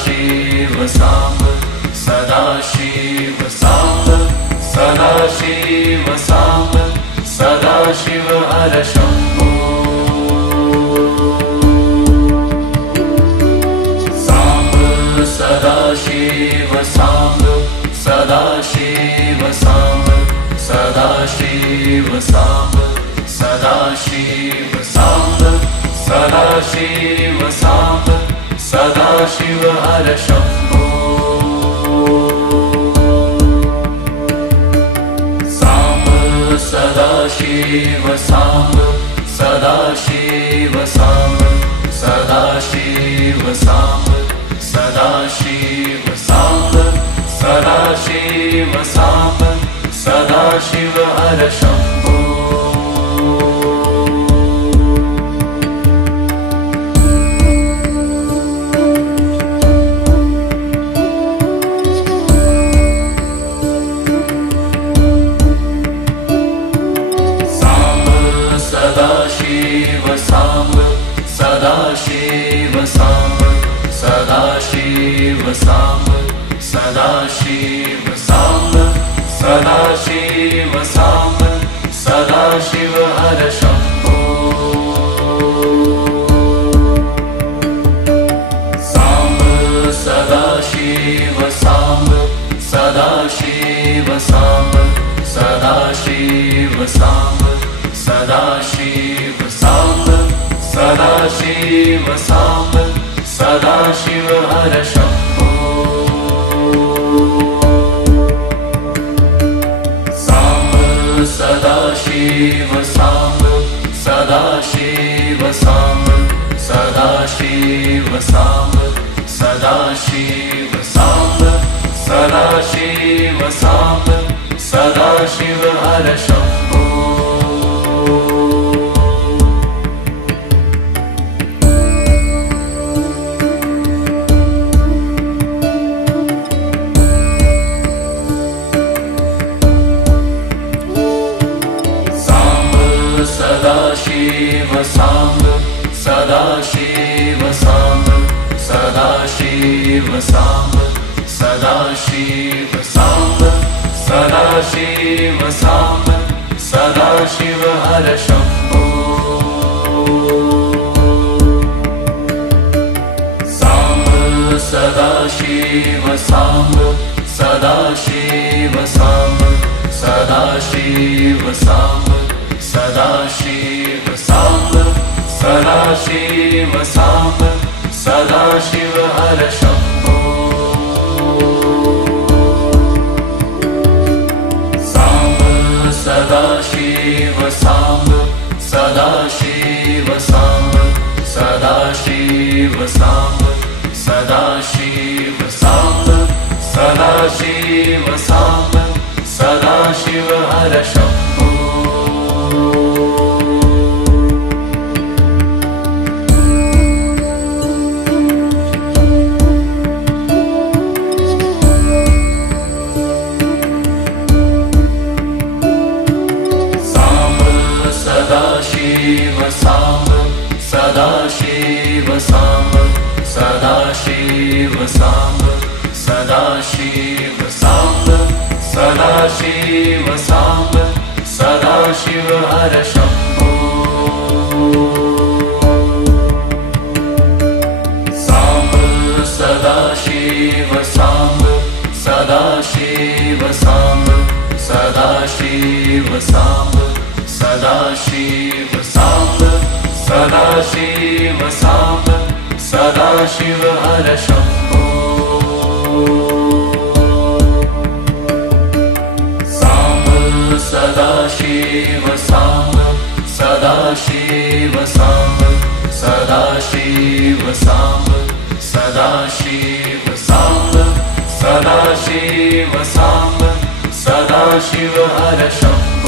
Sadashiv Samba Sadashiv Samba Sadashiv Samba Sadashiv her Shambho Samba Sadashiv Samba Sadashiv Samba Sadashiv Samba Sadashiv Samba Sadashiv Samba Sadashiv her Shambho Samba Sadashiv Samba Sadashiv Samba Sadashiv Samba Sadashiv Samba Sadashiv Samba Sadashiv her Shambho Sadashiv Samba Sadashiv Samba Sadashiv Samba Sadashiv Samba Sadashiv Samba Sadashiv her Shambho Samba Sadashiv Samba Sadashiv Samba Sadashiv Samba Sadashiv Samba Sadashiv Samba Sadashiv her Shambho Samba Sadashiv Samba Sadashiv Samba Sadashiv Samba Sadashiv Samba Sadashiv Samba Sadashiv her Shambho Sadashiv Samba Sadashiv Samba Sadashiv Samba Sadashiv Samba Sadashiv Samba Sadashiv her Shambho Samba Sadashiv Samba Sadashiv Samba Sadashiv Samba Sadashiv Samba Sadashiv Samba Sadashiv her Shambho Samba Sadashiv Samba Sadashiv Samba Sadashiv Samba Sadashiv Samba Sadashiv Samba Sadashiv her Shambho Sadashiv Samba Sadashiv Samba Sadashiv Samba Sadashiv Samba Sadashiv Samba Sadashiv her Shambho Samba Sadashiv Samba Sadashiv Samba Sadashiv Samba Sadashiv Samba Sadashiv Samba Sadashiv her Shambho Samba Sadashiv Samba Sadashiv Samba Sadashiv Samba Sadashiv Samba Sadashiv Samba Sadashiv her Shambho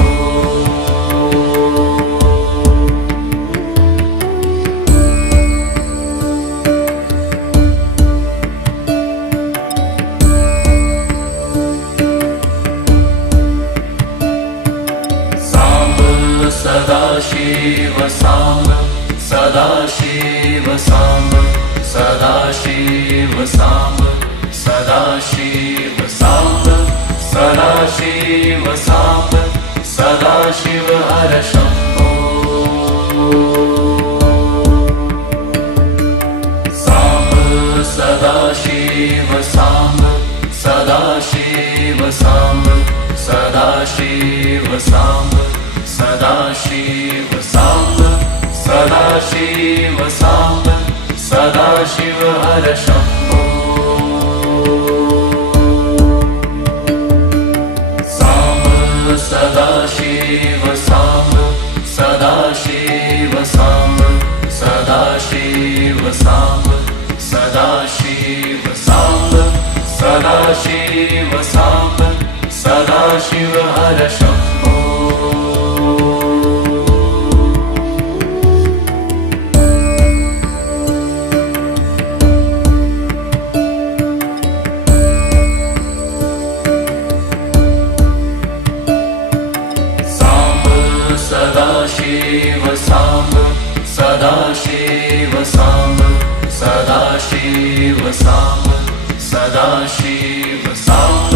Sadashiv Samba Sadashiv Samba Sadashiv Samba Sadashiv Samba Sadashiv Samba Sadashiv her Shambho Samba Sadashiv Samba Sadashiv Samba Sadashiv Samba Sadashiv Samba Sadashiv Samba Sadashiv her Shambho Samba Sadashiv Samba Sadashiv Samba Sadashiv Samba Sadashiv Samba Sadashiv Samba Sadashiv her Shambho Sadashiv Samba Sadashiv Samba Sadashiv Samba Sadashiv Samba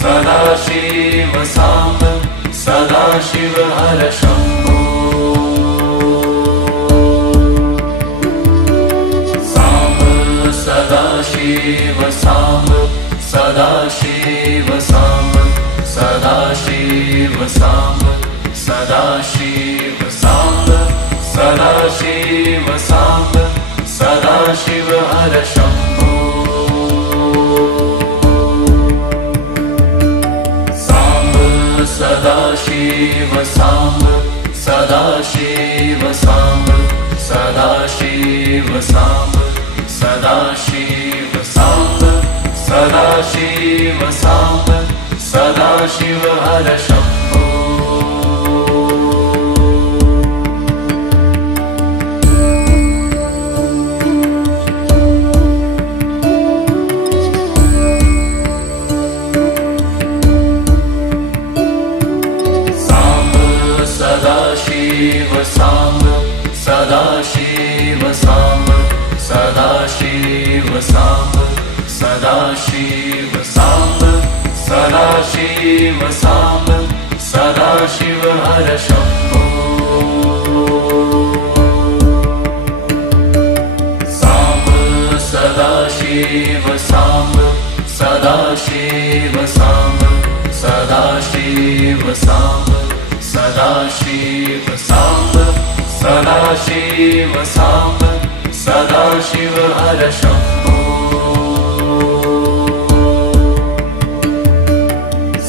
Sadashiv Samba Sadashiv her Shambho Samba Sadashiv Samba Sadashiv Samba Sadashiv Samba Sadashiv Samba Sadashiv Samba Sadashiv her Shambho Samba Sadashiv Samba Sadashiv Samba Sadashiv Samba Sadashiv Samba Sadashiv Samba Sadashiv her Shambho Sadashiv Samba Sadashiv Samba Sadashiv Samba Sadashiv Samba Sadashiv Samba Sadashiv her Shambho Samba Sadashiv Samba Sadashiv Samba Sadashiv Samba Sadashiv Samba Sadashiv Samba Sadashiv her Shambho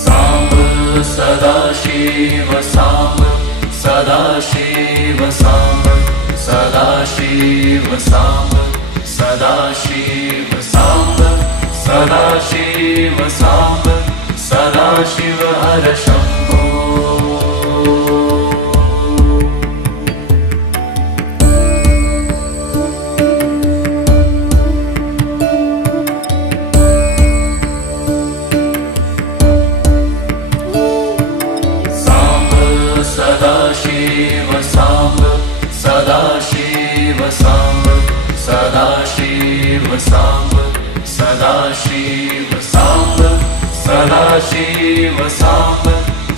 Samba Sadashiv Samba Sadashiv Samba Sadashiv Samba Sadashiv Samba Sadashiv Samba Sadashiv her Shambho Sadashiv Samba Sadashiv Samba Sadashiv Samba Sadashiv Samba Sadashiv Samba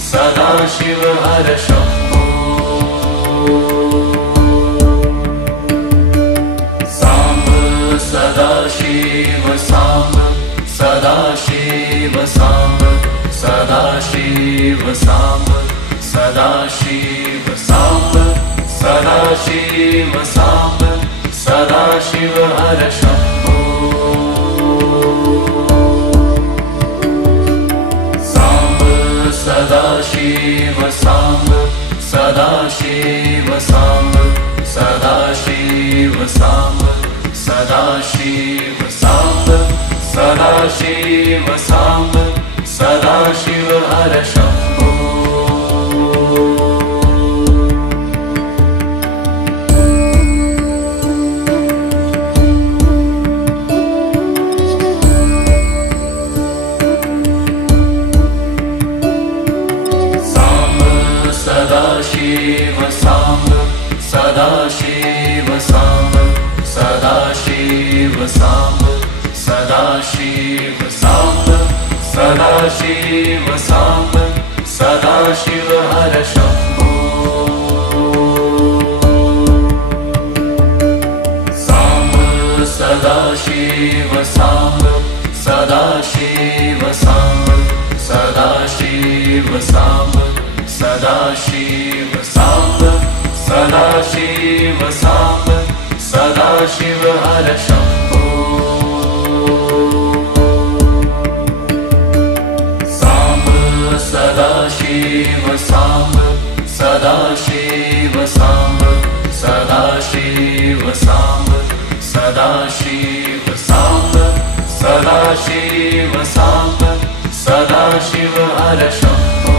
Sadashiv her Shambho Samba Sadashiv Samba Sadashiv Samba Sadashiv Samba Sadashiv Samba Sadashiv Samba Sadashiv her Shambho Samba Sadashiv Samba Sadashiv Samba Sadashiv Samba Sadashiv Samba Sadashiv Samba Sadashiv her Shambho Sadashiv Samba Sadashiv Samba Sadashiv Samba Sadashiv Samb, Sadashiv Samb, Sadashiv Har Shambho. Samb, Sadashiv Samb, Sadashiv Samb, Sadashiv Samb, Sadashiv Samb, Sadashiv Samb, Sadashiv Har Shambho. Sadashiv Samb, Sadashiv Samb, Sadashiv Samb, Sadashiv Samb, Sadashiv Samb, Sadashiv Har Shambho.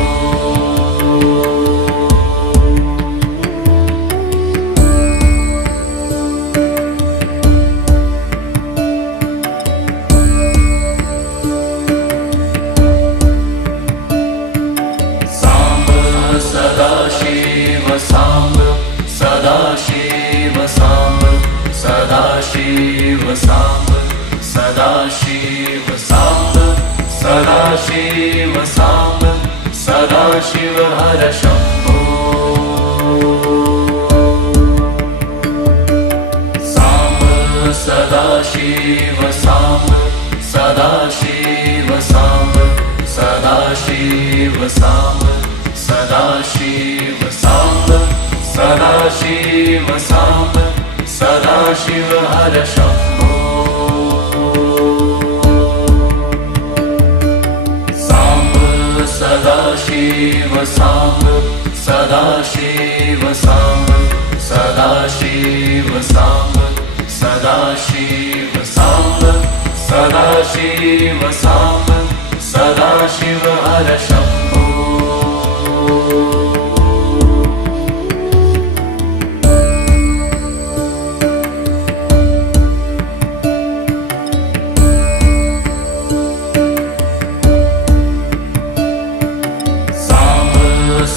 Sadashiv Samb, Sadashiv Samb, Sadashiv Samb, Sadashiv Samb, Sadashiv Samb, Sadashiv Har Shambho. Samb, Sadashiv Samb, Sadashiv Samb, Sadashiv Samb, Sadashiv Samb, Sadashiv Samb, Sadashiv Har Shambho. Samb, Sadashiv Samb, Sadashiv Samb, Sadashiv Samb, Sadashiv Samb, Sadashiv Samb, Sadashiv Har Shambho.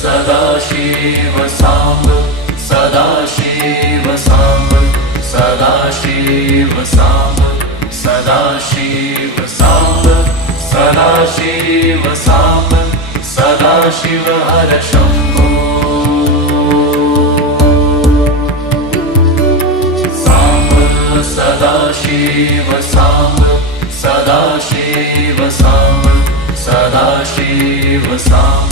Sadashiv Samb, Sadashiv Samb, Sadashiv Samb, Sadashiv Samb, Sadashiv Samb, Sadashiv Har Shambho. Samb, Sadashiv Samb, Sadashiv Samb, Sadashiv Samb,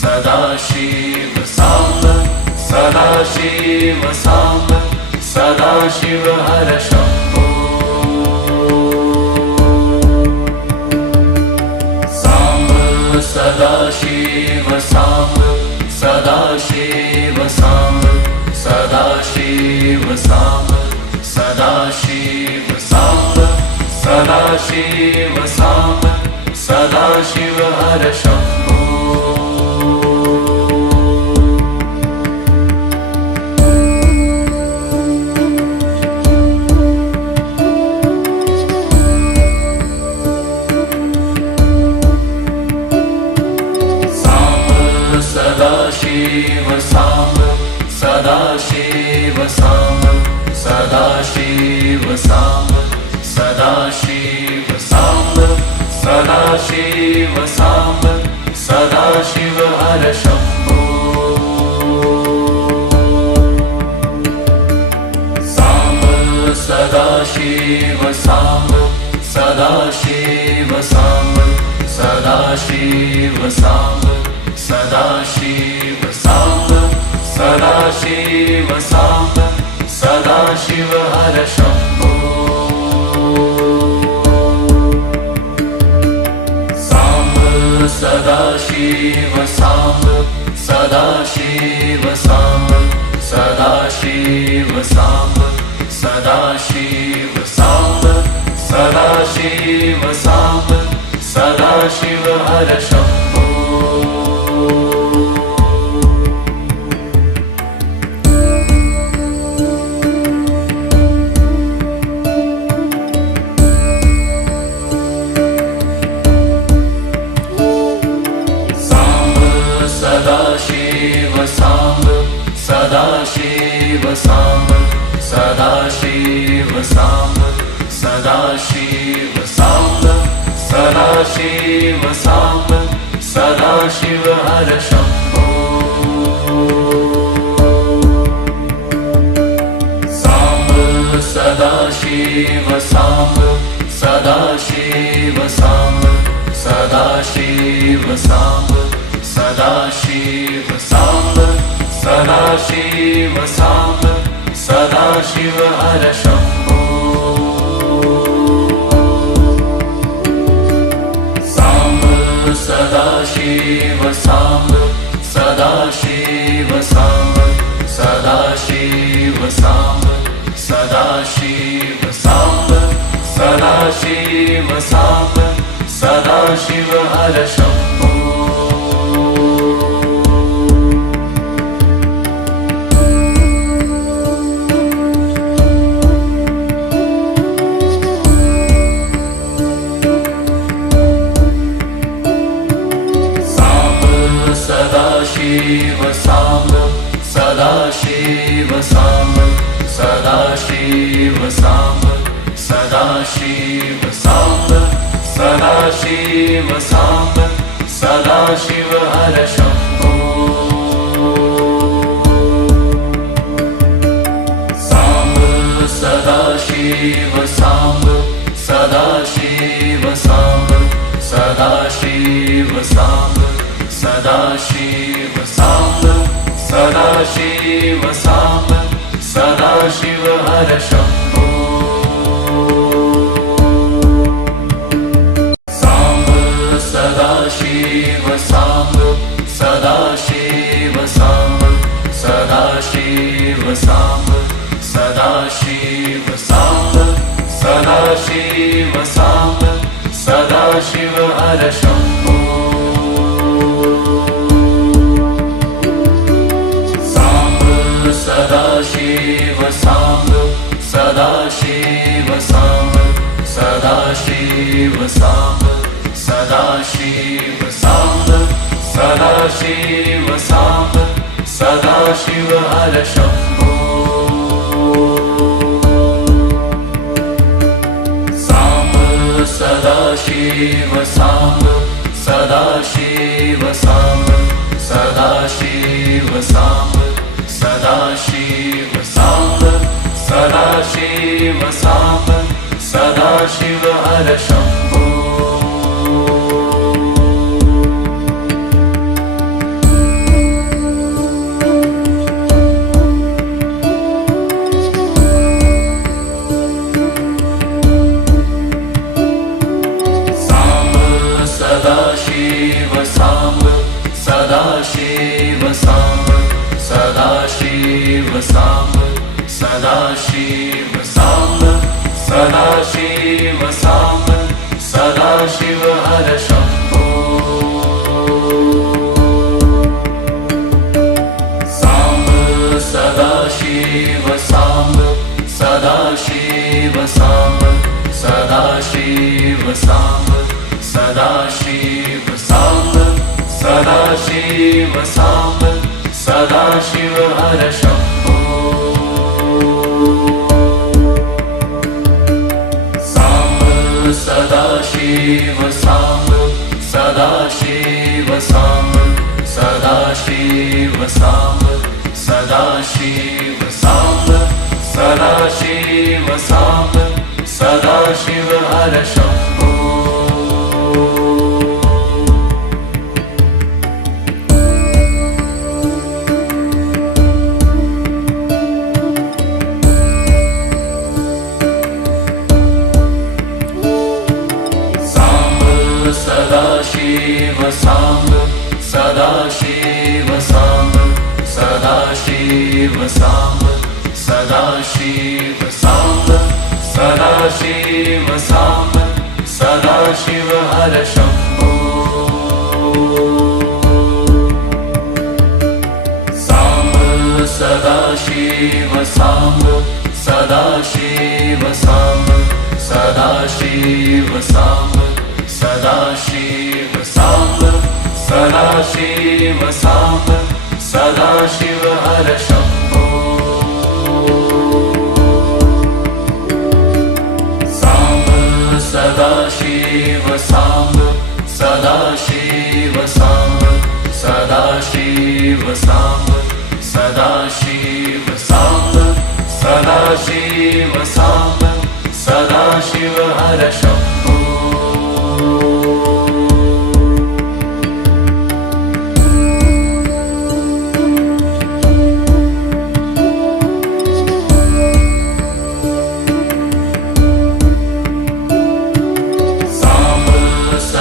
Sadashiv Samb, Sadashiv Samb, Sadashiv Har Shambho. Samb, Sadashiv Samb, Sadashiv Samb, Sadashiv Samb, Sadashiv Samb, Sadashiv Samb, Sadashiv Har Shambho. Sadashiv Samb, Sadashiv Samb, Sadashiv Samb, Sadashiv Samb, Sadashiv Samb, Sadashiv Har Shambho. Samb, Sadashiv Samb, Sadashiv Samb, Sadashiv Samb, Sadashiv Samb, Sadashiv Samb, Sadashiv Har Shambho. Samb, Sadashiv Samb, Sadashiv Samb, Sadashiv Samb, Sadashiv Samb, Sadashiv Samb, Sadashiv Har Shambho. Sadashiv Samb, Sadashiv Samb, Sadashiv Samb, Sadashiv Sadashiv Samba Sadashiv her Shambho Samba Sadashiv Samba Sadashiv Samba Sadashiv Samba Sadashiv Samba Sadashiv Samba Sadashiv her Shambho Samba Sadashiv Samba Sadashiv Samba Sadashiv Samba Sadashiv Samba Sadashiv Samba Sadashiv her Shambho Sadashiv Samba Sadashiv Samba Sadashiv Samba Sadashiv Samba Sadashiv Samba Sadashiv her Shambho Samba Sadashiv Samba Sadashiv Samba Sadashiv Samba Sadashiv Samba Sadashiv Samba Sadashiv her Shambho Samba Sadashiv Samba Sadashiv Samba Sadashiv Samba Sadashiv Samba Sadashiv Samba Sadashiv her Shambho Sadashiv Samba Sadashiv Samba Sadashiv Samba Sadashiv Samba Sadashiv Samba Sadashiv her Shambho Samba Sadashiv Samba Sadashiv Samba Sadashiv Samba Sadashiv Samba Sadashiv Samba Sadashiv her Shambho Samba Sadashiv Samba Sadashiv Samba Sadashiv Samba Sadashiv Samba Sadashiv Samba Sadashiv her Shambho Samba Sadashiv Samba Sadashiv Samba Sadashiv Samba Sadashiv Samba Sadashiv Samba Sadashiv her Shambho Samba Sadashiv Samba Sadashiv Samba Sadashiv Samba Sadashiv Samba Sadashiv Samba Sadashiv her Shambho Sadashiv Samba Sadashiv Samba Sadashiv Samba Sadashiv Samba Sadashiv Samba Sadashiv her Shambho Samba Sadashiv Samba Sadashiv Samba Sadashiv Samba Sadashiv Samba Sadashiv Samba Sadashiv her Shambho Samba Sadashiv Samba Sadashiva Samb, Sadashiva Samb, Sadashiva Samb, Sadashiva Samb, Sadashiva Hara Shambho.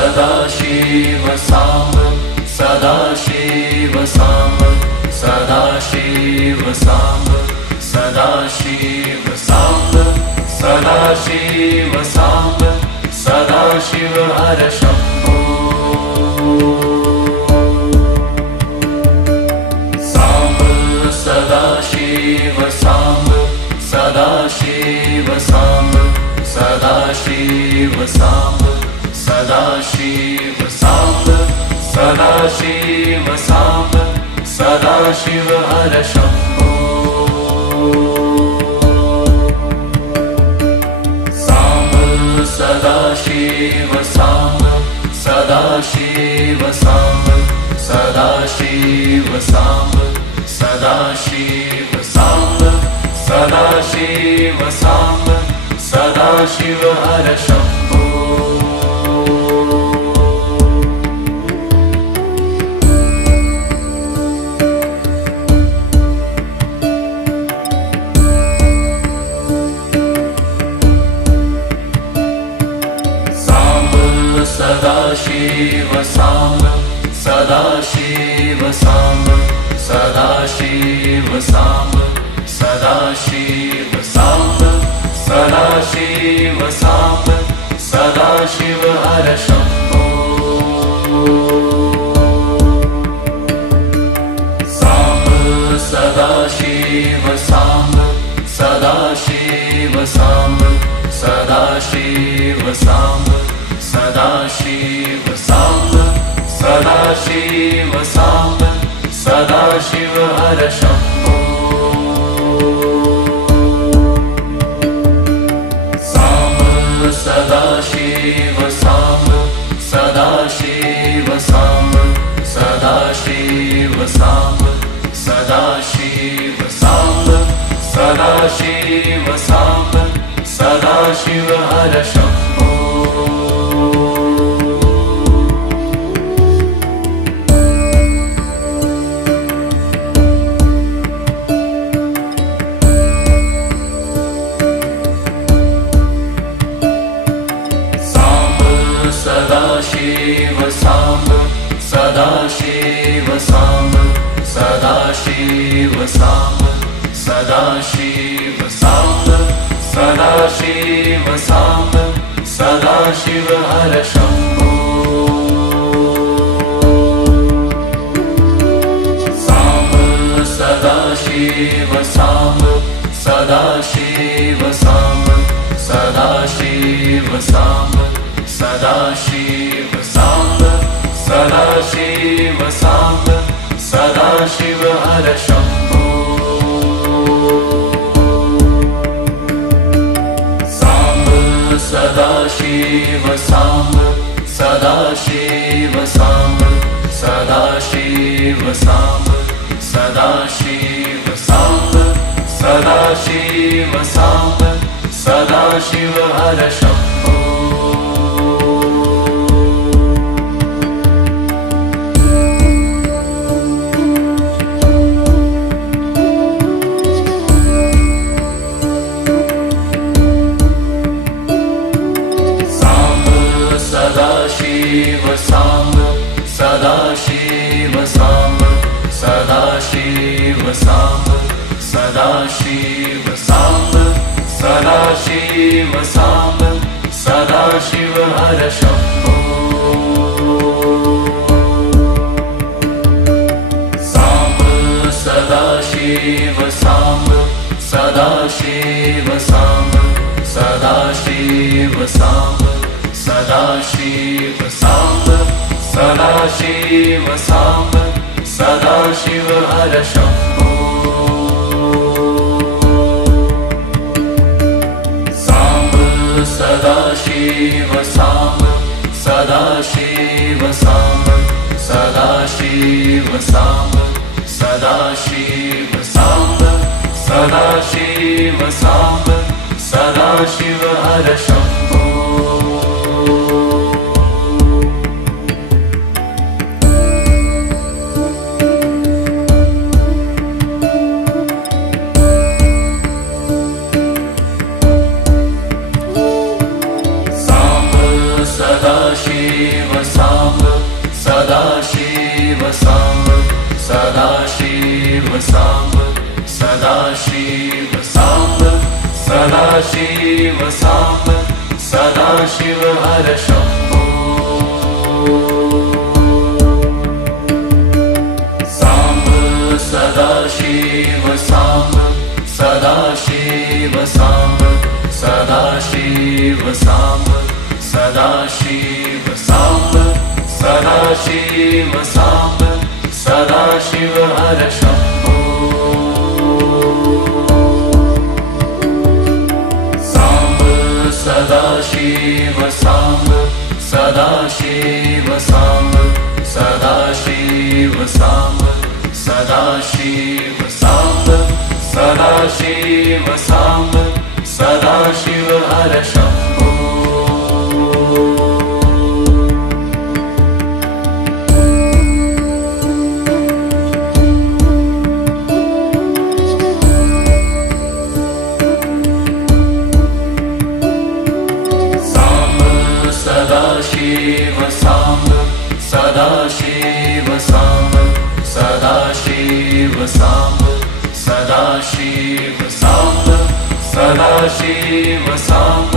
Sadashiva Samb, Sadashiva Samb, Sadashiva Samb, Sadashiva Samb, Sadashiva Samb, Sadashiva Hara Shambho. Samb, Sadashiva Samb, Sadashiva Samb, Sadashiva Samb, Sadashiva Samb, Sadashiva Samb, Sadashiva Hara Shambho. Samb, Sadashiva Samb, Sadashiva Samb, Sadashiva Samb, Sadashiva Samb, Sadashiva Samb, Sadashiva Hara Shambho. Sadashiva Samb, Sadashiva Samb, Sadashiva Samb, Sadashiva Samb, Sadashiva Samb, Sadashiva Hara Shambho. Samb, Sadashiva Samb, Sadashiva Samb, Sadashiva Samb, Sadashiva Samb, Sadashiva Samb, Sadashiva Hara Shambho. Samb, Sadashiva Samb, Sadashiva Samb, Sadashiva Samb, Sadashiva Samb, Sadashiva Samb, Sadashiva Hara Shambho. Sadashiva Samb, Sadashiva Samb, Sadashiva Samb, Sadashiva Samb, Sadashiva Samb, Sadashiva Hara Shambho. Samb, Sadashiva Samb, Sadashiva Samb, Sadashiva Samb, Sadashiva Samb, Sadashiva Samb, Sadashiva Hara Shambho. Samb, Sadashiva Samb, Sadashiva Samb, Sadashiva Samb, Sadashiva Samb, Sadashiva Samb, Sadashiva Hara Shambho. Sadashiva Samb, Sadashiva Samb, Sadashiva Samb, Sadashiva Samb, Sadashiva Samb, Sadashiva Hara Shambho. Samb, Sadashiva Samb, Sadashiva Samb, Sadashiva Samb, Sadashiva Samb, Sadashiva Samb, Sadashiva Hara Shambho. Samb, Sadashiva Samb, Sadashiv Samba Sadashiv Samba Sadashiv Samba Sadashiv Samba Sadashiv her Shambho Sadashiv Samba Sadashiv Samba Sadashiv Samba Sadashiv Samba Sadashiv Samba Sadashiv her Shambho Samba Sadashiv Samba Sadashiv Samba Sadashiv Samba Sadashiv Samba Sadashiv Samba Sadashiv her Shambho Samba Sadashiv Samba Sadashiv Samba Sadashiv Samba Sadashiv Samba Sadashiv Samba Sadashiv her Shambho Sadashiv Samba Sadashiv Samba Sadashiv Samba Sadashiv Samba Sadashiv Samba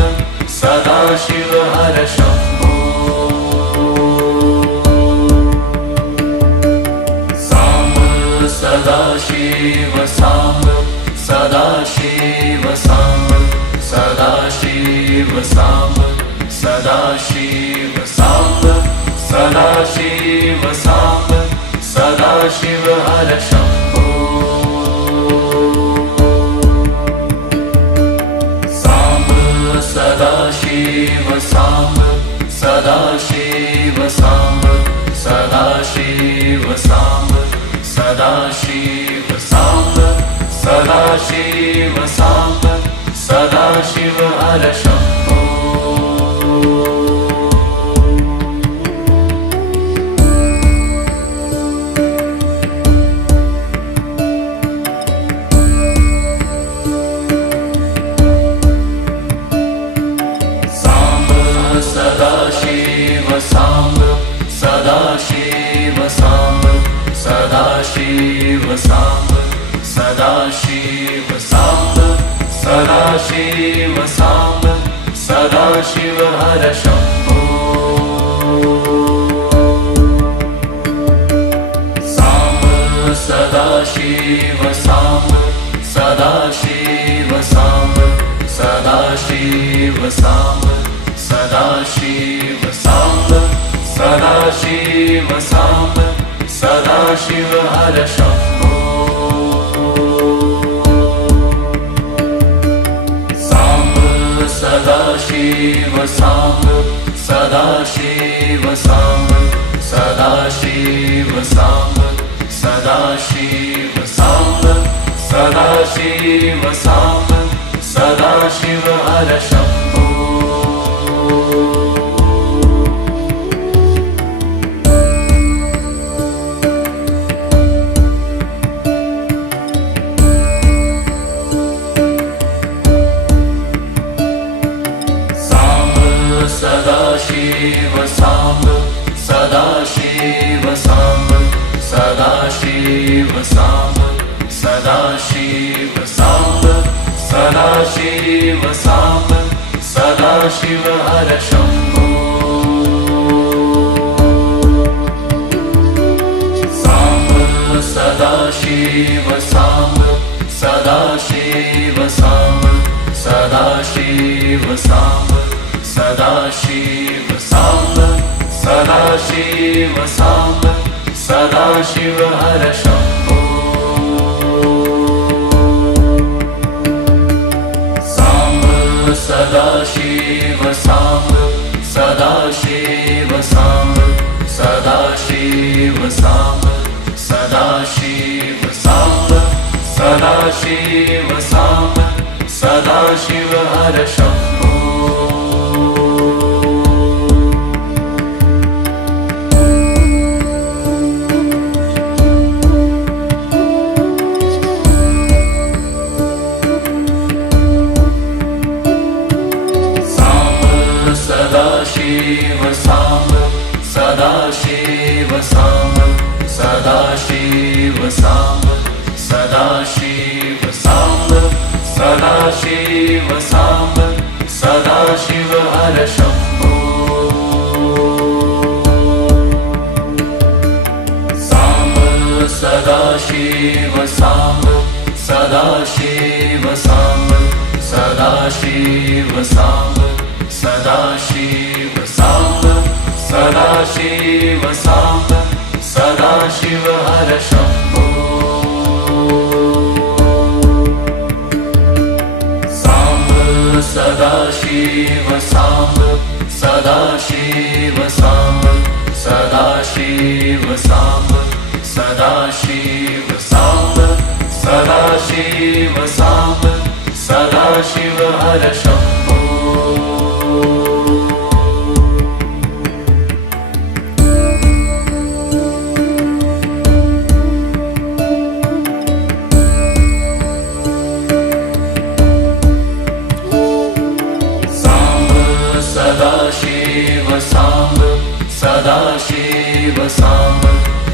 Sadashiv her Shambho Samba Sadashiv Samba Sadashiv Samba Sadashiv Samba Sadashiv Samba Sadashiv Samba Sadashiv her Shambho Samba Sadashiv Samba Sadashiv Samba Sadashiv Samba Sadashiv Samba Sadashiv Samba Sadashiv her Shambho Sadashiv Samba Sadashiv Samba Sadashiv Samba Sadashiv Samba Sadashiv Samba Sadashiv her Shambho Samba Sadashiv Samba Sadashiv Samba Sadashiv Samba Sadashiv Samba Sadashiv Samba Sadashiv her Shambho Samba Sadashiv Samba Sadashiv Samba Sadashiv Samba Sadashiv Samba Sadashiv Samba Sadashiv her Shambho Sadashiv Samba Sadashiv Samba Sadashiv Samba Sadashiv Samba Sadashiv Samba Sadashiv her Shambho Samba Sadashiv Samba Sadashiv Samba Sadashiv Samba Sadashiv Samba Sadashiv Samba Sadashiv her Shambho Samba Sadashiv Samba Sadashiv Samba Sadashiv Samba Sadashiv Samba Sadashiv her Shambho Sadashiv Samba Sadashiv Samba Sadashiv Samba Sadashiv Samba Sadashiv Samba Sadashiv her Shambho Samba Sadashiv Samba Sadashiv Samba Sadashiv Samba Sadashiv Samba Sadashiv Samba Sadashiv her Shambho Samba Sadashiv Samba Sadashiv Samba Sadashiv Samba Sadashiv Samba Sadashiv Samba Sadashiv her Shambho Sadashiv Samba Sadashiv Samba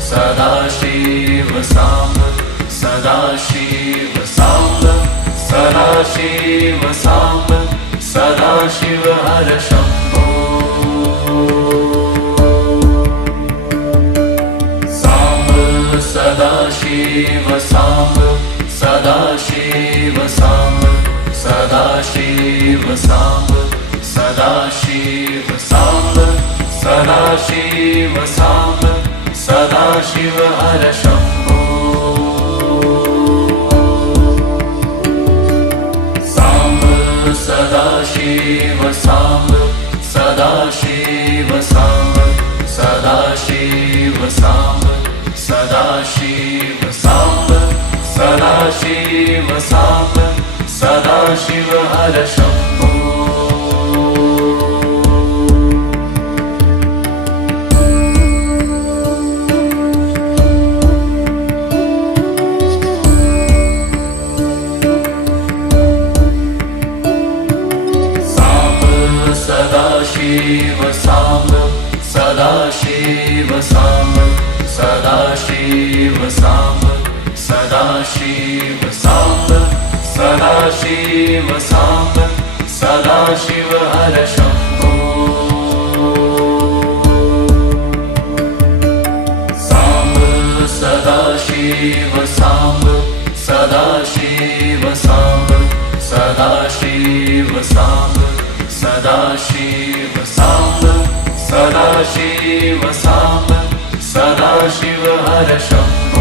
Sadashiv Samba Sadashiv Samba Sadashiv Samba Sadashiv her Shambho Samba Sadashiv Samba Sadashiv Samba Sadashiv Samba Sadashiv Samba Sadashiv Samba Sadashiv her Shambho Samba Sadashiv Samba Sadashiv Samba Sadashiv Samba Sadashiv Samba Sadashiv Samba Sadashiv her Shambho Sadashiv Samba Sadashiv Samba Sadashiv Samba Sadashiv Samba Sadashiv Samba Sadashiv her Shambho Samba Sadashiv Samba Sadashiv Samba Sadashiv Samba Sadashiv Samba Sadashiv Samba Sadashiv her Shambho